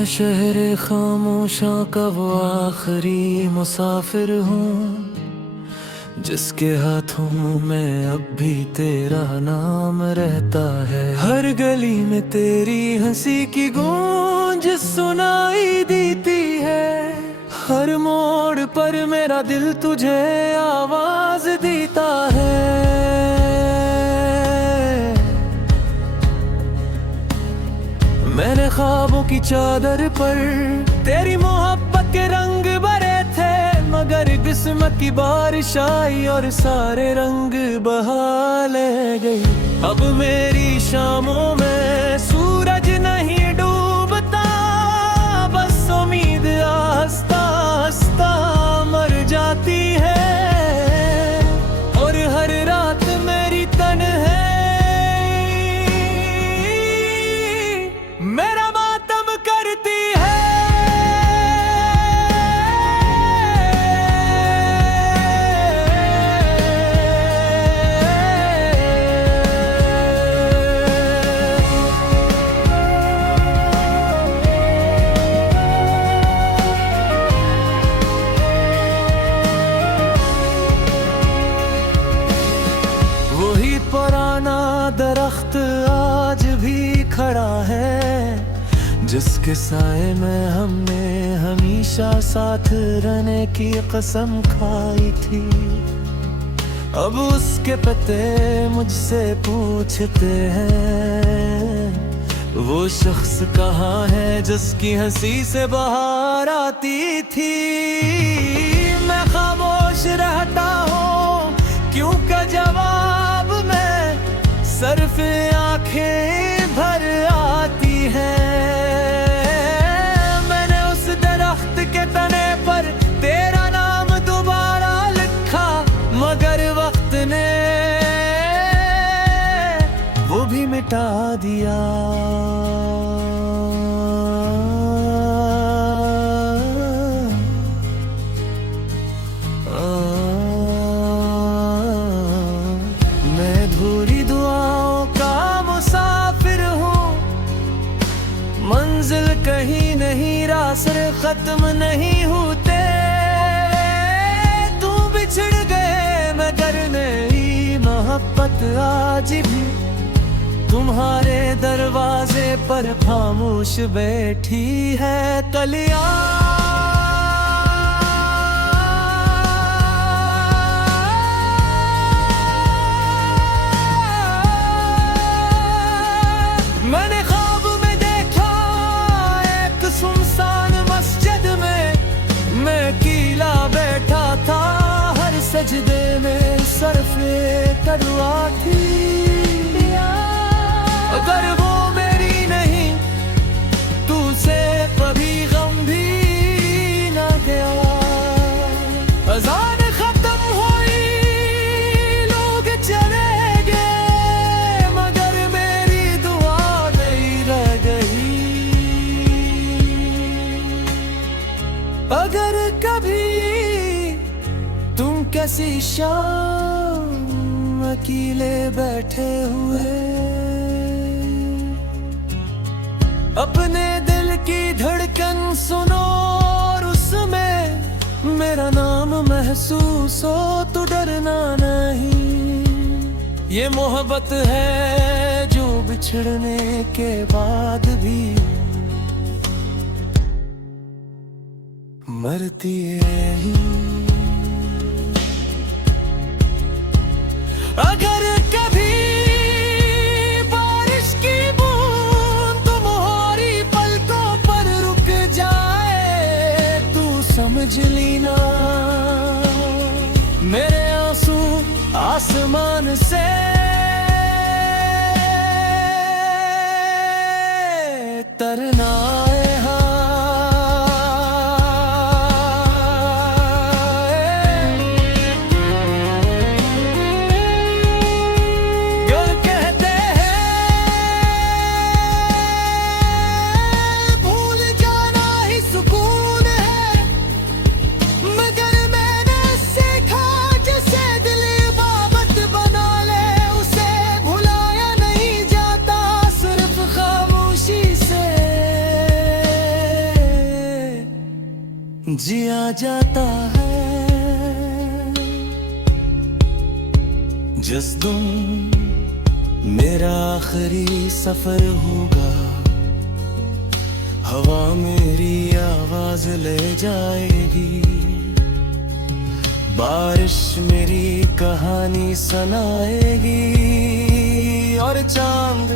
मैं शहर खामोशों का वो आखिरी मुसाफिर हूँ, जिसके हाथों में अब भी तेरा नाम रहता है। हर गली में तेरी हंसी की गूंज सुनाई देती है, हर मोड़ पर मेरा दिल तुझे आवाज देता है। मैंने ख्वाबों की चादर पर तेरी मोहब्बत के रंग भरे थे, मगर किस्मत की बारिश आई और सारे रंग बहा ले गई। अब मेरी शामों में सूरज नहीं डूबता, बस उम्मीद हंसता हंसता मर जाती है। और हर रात मेरी तन्हाई मेरा मातम करती है। वही पुराना दरख्त आज भी खड़ा है, जिसके साए में हमने हमेशा साथ रहने की कसम खाई थी। अब उसके पते मुझसे पूछते हैं, वो शख्स कहाँ है जिसकी हंसी से बहार आती थी। मैं खामोश रहता हूँ क्यों का जवाब में सिर्फ आंखें भर आती हैं। मैंने उस दरख्त के तने पर तेरा नाम दोबारा लिखा, मगर वक्त ने वो भी मिटा दिया। मंजिल कहीं नहीं, रास्ते खत्म नहीं होते। तू बिछड़ गए मगर नई मोहब्बत आज भी तुम्हारे दरवाजे पर खामोश बैठी है। कलियां मैंने ख्वाब में देखा एक सुनसान मस्जिद में, मैं अकेला बैठा था, हर सजदे में सरफे करवा थी। अगर वो मेरी नहीं, तू से कभी गम भी ना गया। अज़ान खत्म हुई, लोग चले गए, मगर मेरी दुआ नहीं रह गई। अगर कभी तुम कैसी शाम अकेले बैठे हुए अपने दिल की धड़कन सुनो और उसमें मेरा नाम महसूस हो तो डरना नहीं। ये मोहब्बत है जो बिछड़ने के बाद भी मरती है। अगर कभी बारिश की बूंद तुम्हारी पलकों पर रुक जाए, तू समझ लेना मेरे आंसू आसमान से तरना जिया जाता है। जिस दिन मेरा आखिरी सफर होगा, हवा मेरी आवाज ले जाएगी, बारिश मेरी कहानी सुनाएगी, और चांद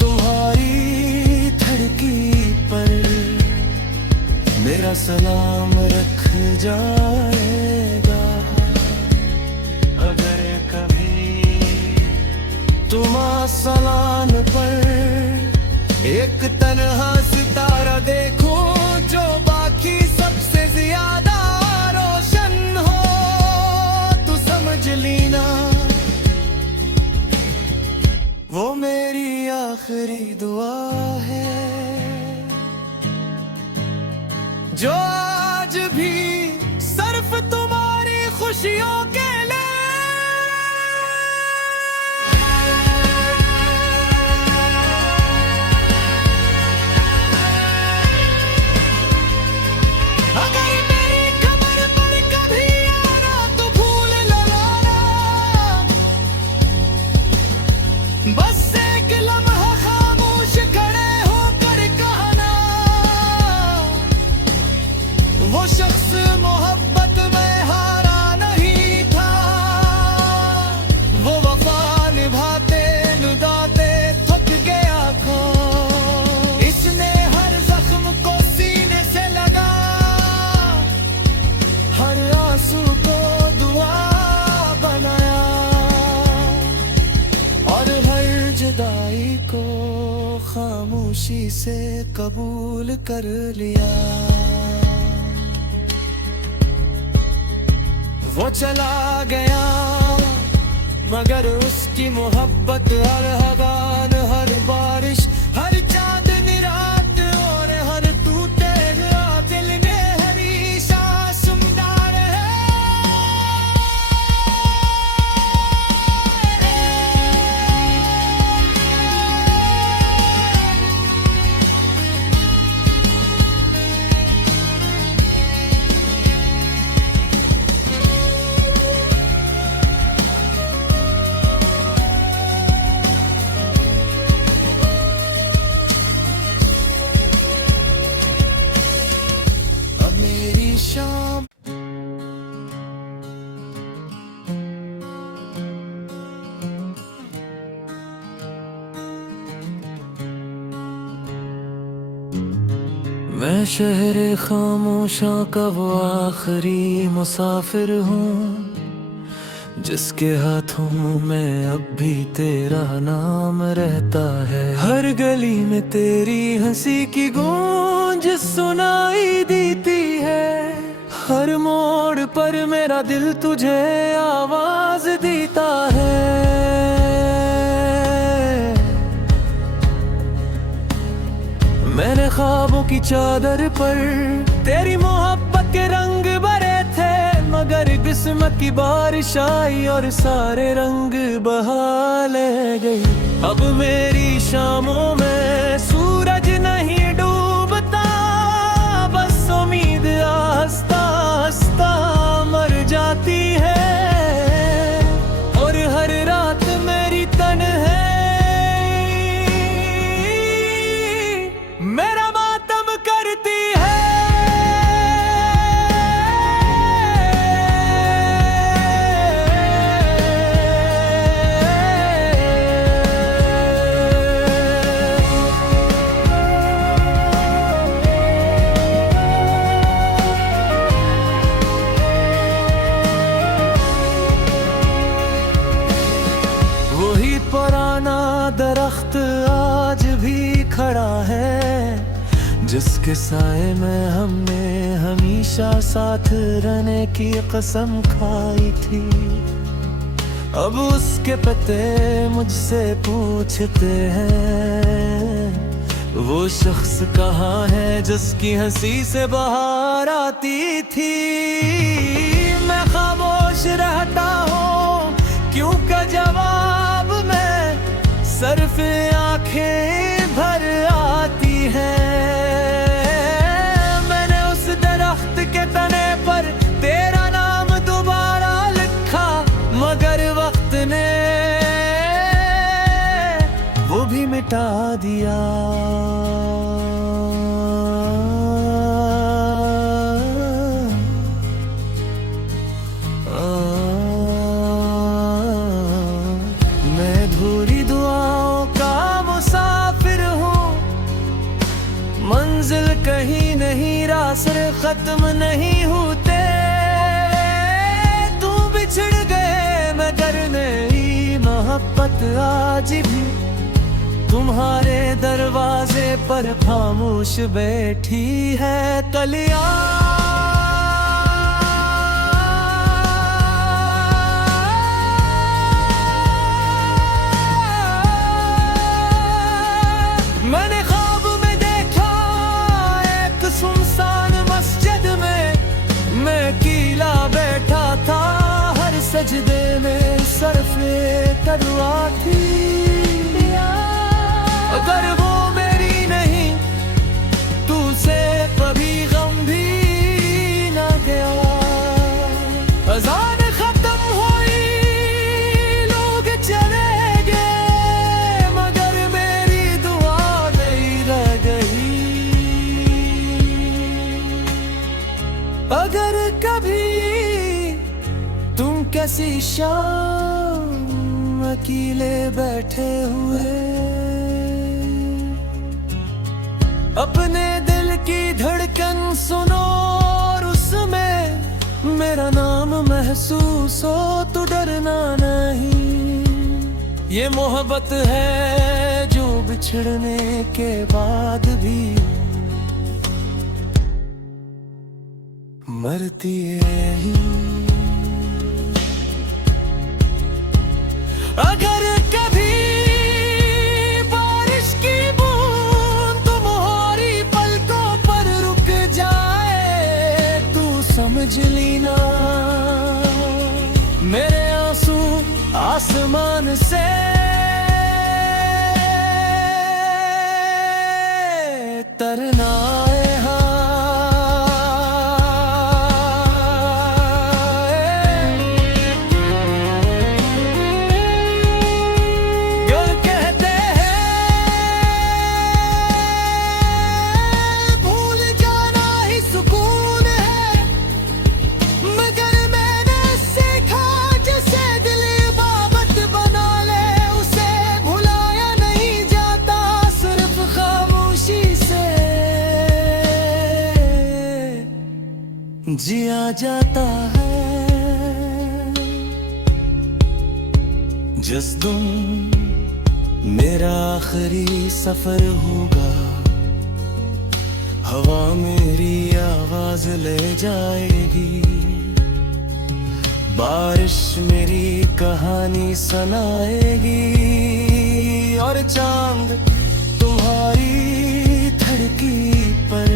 तुम्हारी धड़की पर मेरा सलाम रख जाएगा। अगर कभी तुम आसमान पर एक तन्हा सितारा देखो जो बाकी सबसे ज्यादा रोशन हो, तो समझ लेना वो मेरी आखिरी दुआ है, जो आज भी सिर्फ तुम्हारी खुशियों के लिए। अगर मेरी खबर पर कभी आना तो भूल लगाना, बस एक लम्हा खामोश खड़े होकर कहना, वो शख्स मोहब्बत में हारा नहीं था, वो वफा निभाते निभाते थक गया खो, इसने हर जख्म को सीने से लगा, हर आंसू को दुआ बनाया, और हर जुदाई को खामोशी से कबूल कर लिया। वो चला गया मगर उसकी मोहब्बत हर हवान, हर बारिश, हर चांदनी रात, और हर टूटे हुआ दिल में हमेशा सुमदार है। शाम मैं शहर खामोशा का वो आखिरी मुसाफिर हूँ, जिसके हाथों में अब भी तेरा नाम रहता है। हर गली में तेरी हंसी की गूंज सुनाई देती है, हर मोड़ पर मेरा दिल तुझे आवाज देता है। मैंने ख्वाबों की चादर पर तेरी मोहब्बत के रंग भरे थे, मगर किस्मत की बारिश आई और सारे रंग बहा ले गई। अब मेरी शामों में सूरज नहीं डूबता, बस उम्मीद हंसता हंसता मर जाती है, और हर रात मेरी तन्हाई मेरा मातम करती है। वही पुराना दरख्त आज भी खड़ा है, जिसके साए में हमने हमेशा साथ रहने की कसम खाई थी। अब उसके पते मुझसे पूछते हैं, वो शख्स कहाँ है जिसकी हंसी से बहार आती थी। मैं खामोश रहता हूँ क्योंकि जवाब में सिर्फ आंखें भर आती हैं। मैंने उस दरख्त के मिटा दिया। मैं धूरी दुआओं का मुसाफिर हूँ, मंजिल कहीं नहीं, रास्ते खत्म नहीं होते। तू बिछड़ गए मगर नई मोहब्बत आज भी तुम्हारे दरवाजे पर खामोश बैठी है कलियां। मैंने ख्वाब में देखा एक सुनसान मस्जिद में, मैं अकेला बैठा था, हर सजदे में सरफे तलवा थी। अगर वो मेरी नहीं, तू से कभी गम भी न गया। अज़ान खत्म हुई, लोग चले गए, मगर मेरी दुआ नहीं रह गई। अगर कभी तुम कैसी शाम अकेले बैठे हुए, अपने दिल की धड़कन सुनो और उसमें मेरा नाम महसूस हो तो डरना नहीं। ये मोहब्बत है जो बिछड़ने के बाद भी मरती है। अगर कभी समझ लीना, मेरे आंसू आसमान से तरना जिया जाता है। जिस दिन मेरा आखिरी सफर होगा, हवा मेरी आवाज ले जाएगी, बारिश मेरी कहानी सुनाएगी, और चांद तुम्हारी धड़की पर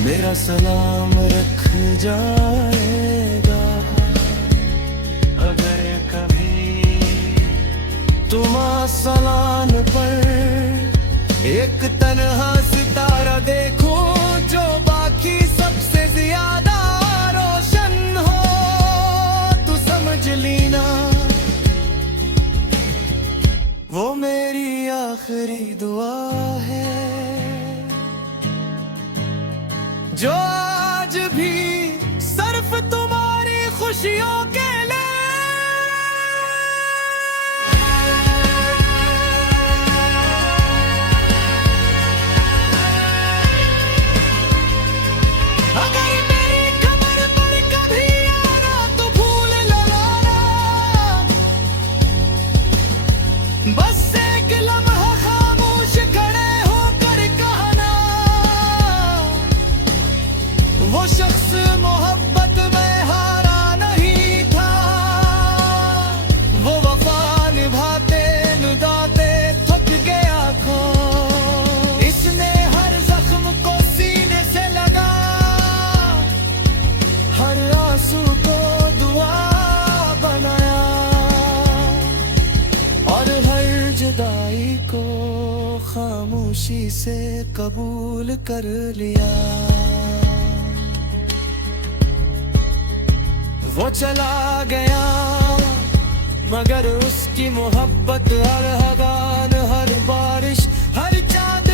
मेरा सलाम रख जाएगा। अगर कभी तुम आसमान पर एक तन्हा सितारा देखो जो बाकी सबसे ज्यादा रोशन हो, तो समझ लेना वो मेरी आखिरी दुआ है, जो आज भी सिर्फ तुम्हारी खुशियों के लिए। अगर मेरी कमर पर कभी आना तो भूल लगाना, बस एक लम्हा खामोश खड़े होकर कहना, वो शख्स मोहब्बत में हारा नहीं था, वो वफा निभाते निभाते थक गया कौन, इसने हर जख्म को सीने से लगा, हर आंसू को दुआ बनाया, और हर जुदाई को खामोशी से कबूल कर लिया। वो चला गया, मगर उसकी मोहब्बत हर हवान हर बारिश हर चांद